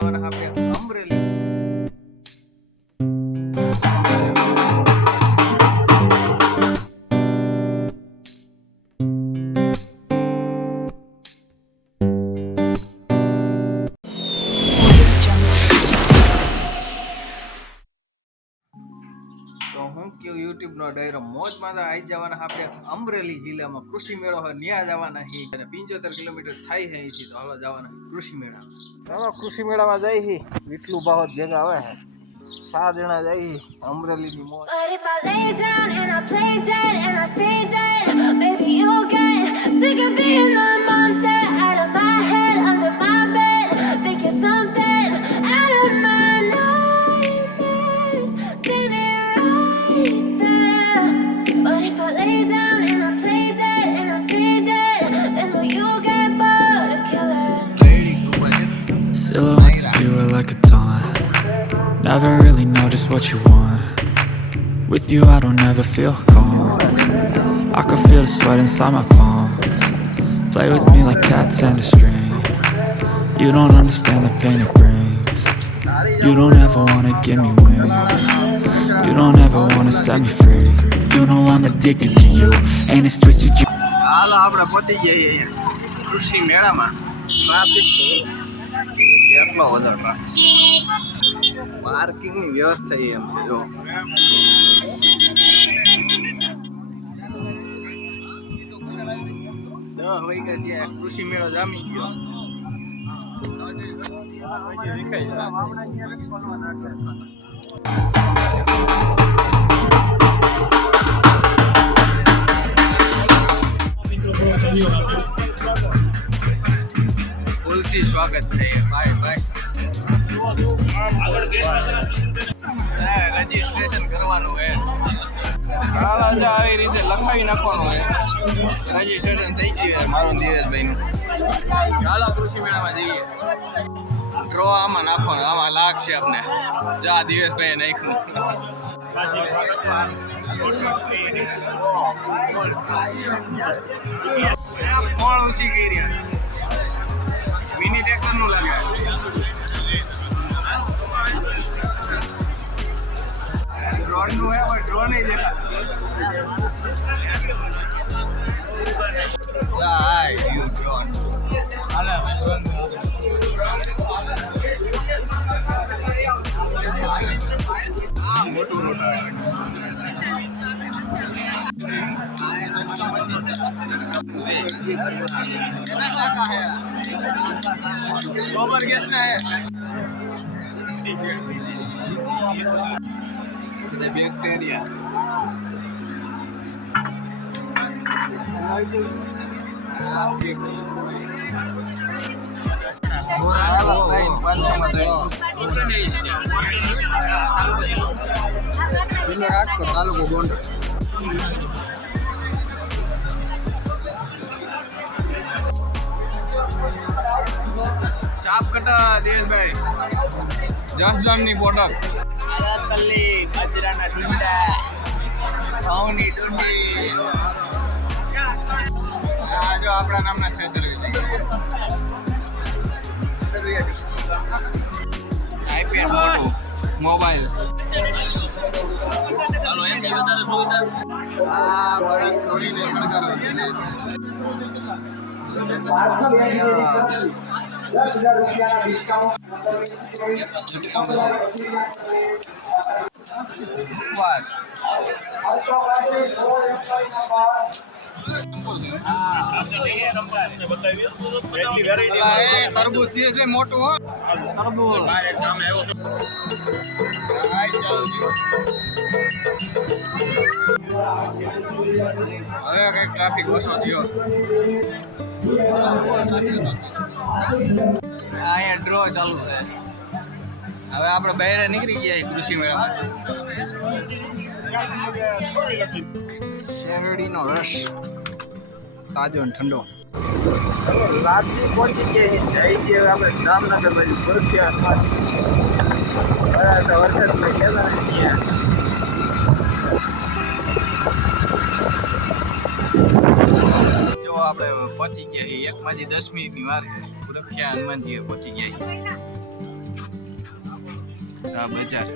Amreli YouTube નો ડાયરો મોજમાં આવી જવાના આપણે અમરેલી જિલ્લામાં કૃષિ મેળો હોય ન્યા જવાના છે અને 75 કિલોમીટર થાય છે અહીંથી તો હાલો જવાના કૃષિ મેળા ચાલો કૃષિ મેળામાં જાય છે વિટલું ભાવત ભેગા આવે છે 7 જણા જાય અમરેલીની મોજ But if I lay down and I play dead and I stay dead baby you'll get sick of being the monster out of my head under my bed think you're something out of my nightmares seen it But if I lay down and I play dead and I stay dead, then will you get bored of killing? Silhouettes of you are like a taunt. Never really know just what you want. With you I don't ever feel calm. I can feel the sweat inside my palm. Play with me like cats and a string. You don't understand the pain it brings. You don't ever wanna give me wings. You don't ever wanna set me free. You know I'm addicted to you and it's twisted you. હાલો આપણે પહોંચી ગયા અહીંયા કૃષિ મેળામાં traffic એટલો વધારે પાર્કિંગની વ્યવસ્થા એમ છે જો 10 વાગ્યા ત્યાં કૃષિ મેળો જામી ગયો ફૂલથી સ્વાગત છે બાય બાય રજીસ્ટ્રેશન કરવાનું હે હાલ આજે આવી રીતે લખાવી નાખવાનું હે રજીસ્ટ્રેશન થઈ ગયું યાર મારું ધીરજભાઈનું ચાલો કૃષિ મેળામાં જઈએ ડ્રો આમાં નાખવાનો આમાં લાગશે આપને જો આ ધીરજભાઈએ નાખ્યું કોણ ઉસી ગઈ રહ્યા મિની ટ્રેક્ટર નું લાગે ડ્રોન નું હે પણ ડ્રોન નહીં દેખા હાય યુ ડ્રોન હાલે ડ્રોન આ મોટું गोबर गैस ना है बैक्टीरिया तालुको गोंड સાપ કટા દેશભાઈ જસદણની બોટલ આલા તલ્લી બાજરાના ડુંડા ઘઉંની ડુંડી આ જો આપણા નામના થ્રેસર આઈપેડ મોટું મોબાઈલ ચાલો એમની વધારે સુવિધા આ બડા થોડીને સળગારો તરબૂચ છે મોટું તરબૂચ હવે કઈક ટ્રાફિક ઓછો થયો અહીંયા ડ્રો ચાલુ છે હવે આપણે બહાર નીકળી ગયા કૃષિ મેળામાં શેરડીનો રસ તાજો ને ઠંડો લાડજી પહોંચી ગયા જઈ છીએ હવે આપણે જામનગર બાજુ બરફિયા તો વરસાદ પડે કહેતા ને જો આપણે પહોંચી ગયા 1 માંથી 10 મિનિટની વાર બરફિયા હનુમાનજી પહોંચી ગયા આ બજાર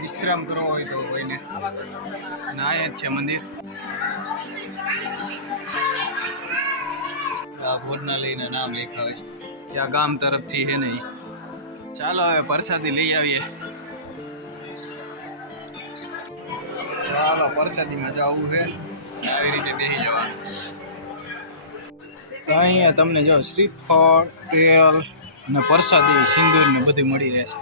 વિશ્રામ કરવો હોય તો કોઈને ના જ છે મંદિર આ ભોજનાલયના નામ લખ્યા હોય ત્યાં ગામ તરફથી હે નહીં. ચાલો હવે પ્રસાદી લઈ આવીએ. ચાલો પ્રસાદીમાં જવું છે આવી રીતે બેસી જવાનું. તો અહીંયા તમને જો શ્રીફળ તેલ ને પ્રસાદી સિંદૂર ને બધું મળી રહેશે.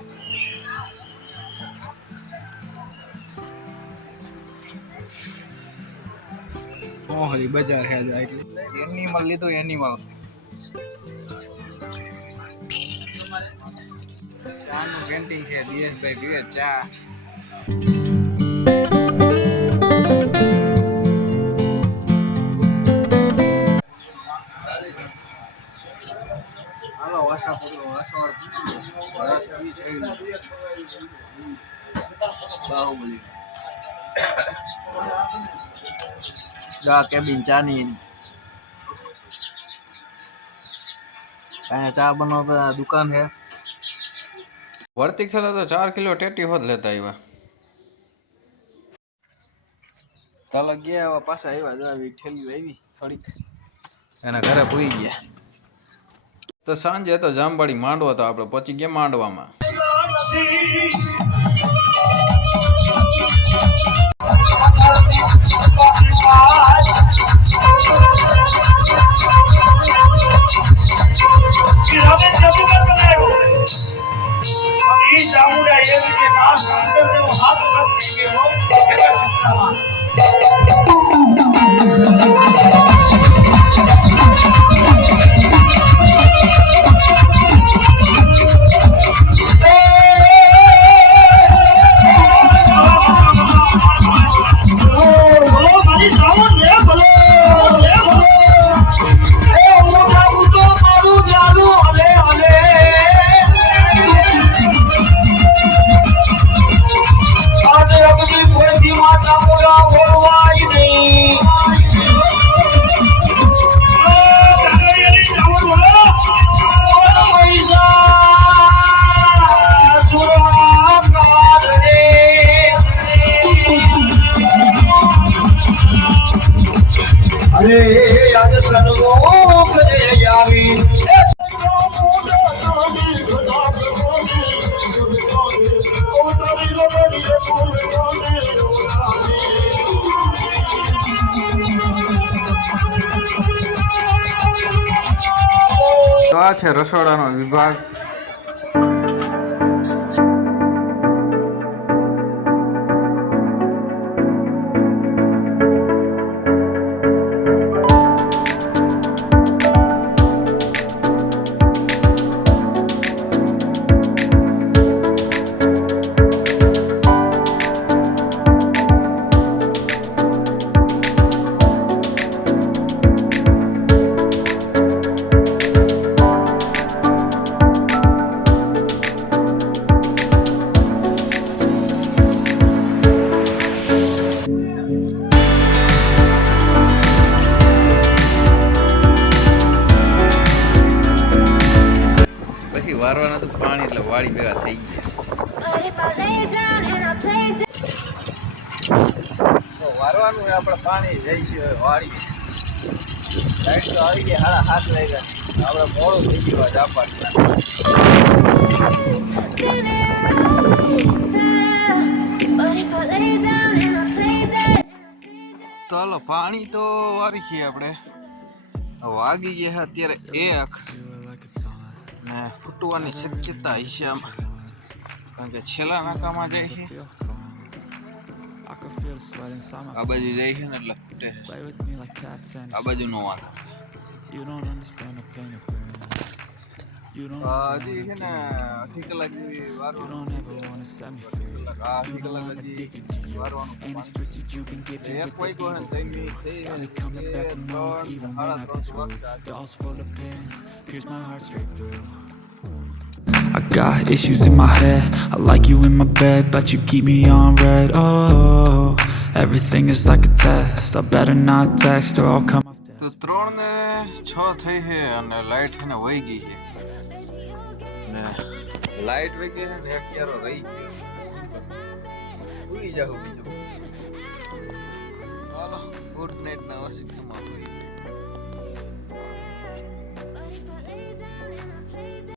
મોહરી બજાર હે જાય એનિમલ લીધું એનિમલ ચાનું પેન્ટિંગ છે. દિયેશભાઈ પીવે ચા. હાલો વાસા પકડો બાહુબલી કેબિન ચાની અહીંયા ચા બનાવતા દુકાન છે. વર્તી ખેલો તો 4 કિલો ટેટી હોત લેતા આવ્યા. ચાલો ગયા હવે પાછા આવ્યા જો આવી ઠેલી આવી થોડીક એના ઘરે પૂઈ ગયા. તો સાંજે તો જામવાડી માંડવો તો આપણે પહોંચી ગયા માંડવામાં. તો આ છે રસોડાનો વિભાગ. વારવાના તો પાણી એટલે વાડી ભેગા થઈ ગયા. વારવાનું આપણે પાણી જઈ છે વાડી લાઈટ તો આવી ગઈ 7:30 વાગ્યા. આપણે મોડું થઈ ગયું જાપાન. ચાલો પાણી તો વારી છીએ આપણે. વાગી ગયા અત્યારે 1 ને ફૂટવાની શક્યતા હશે આમાં કારણ કે છેલ્લા નાકામાં જાય છે. આ બાજુ જાય છે ને એટલે ફૂટે. આ બાજુ નો વાંધો. You don't હજી છે ને અઢી કલાક જેવી વારવાનું ever wanna set me free. અઢી કલાક હજી વારવાનું And it's twisted, you've been gifted એક with the વાગ્યો હે ને ત્રણ મિનિટ થઈ હે Probably coming back for more, even when I've been screwed. Dolls full of pins, pierce my heart straight through. I got issues in my head. I like you in my bed, but you keep me on red. Oh, everything is like a test. I better not text or I'll come off dead. તો 3 ને 6 થઈ છે અને light છે ને વહી ગઈ છે ને લાઈટ વહી ગઈ છે ને એક યારો રહી ગયો સુઈ જાવ બીજું હાલો ગુડ નાઈટ ના વસીમ તમારું